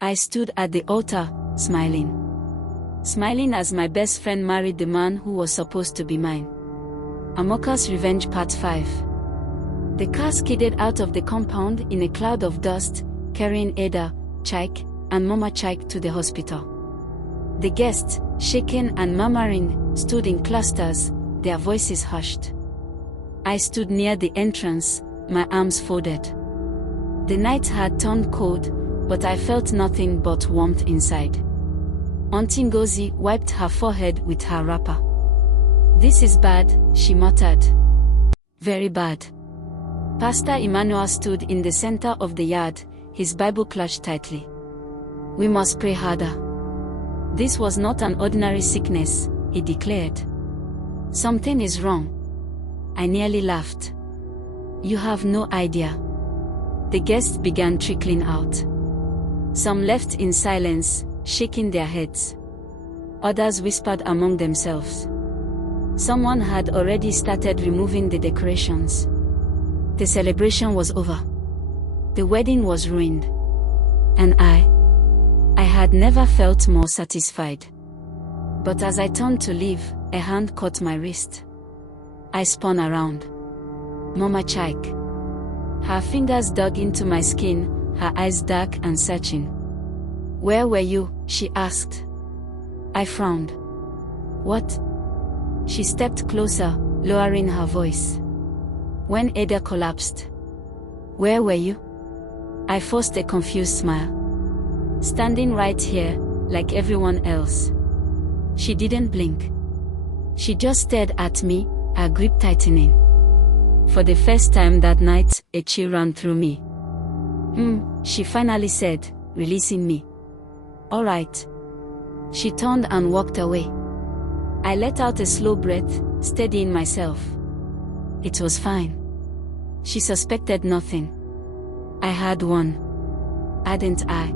I stood at the altar, smiling. Smiling as my best friend married the man who was supposed to be mine. Amaka's Revenge Part 5. The car skidded out of the compound in a cloud of dust, carrying Ada, Chaik, and Mama Chaik to the hospital. The guests, shaken and murmuring, stood in clusters, their voices hushed. I stood near the entrance, my arms folded. The night had turned cold, but I felt nothing but warmth inside. Auntie Ngozi wiped her forehead with her wrapper. "This is bad," she muttered. "Very bad." Pastor Emmanuel stood in the center of the yard, his Bible clutched tightly. "We must pray harder. This was not an ordinary sickness," he declared. "Something is wrong." I nearly laughed. "You have no idea." The guests began trickling out. Some left in silence, shaking their heads. Others whispered among themselves. Someone had already started removing the decorations. The celebration was over. The wedding was ruined. And I had never felt more satisfied. But as I turned to leave, a hand caught my wrist. I spun around. Mama Chaik. Her fingers dug into my skin, her eyes dark and searching. "Where were you?" she asked. I frowned. "What?" She stepped closer, lowering her voice. "When Ada collapsed." "Where were you?" I forced a confused smile. "Standing right here, like everyone else." She didn't blink. She just stared at me, her grip tightening. For the first time that night, a chill ran through me. She finally said, releasing me. "All right." She turned and walked away. I let out a slow breath, steadying myself. It was fine. She suspected nothing. I had won. Hadn't I?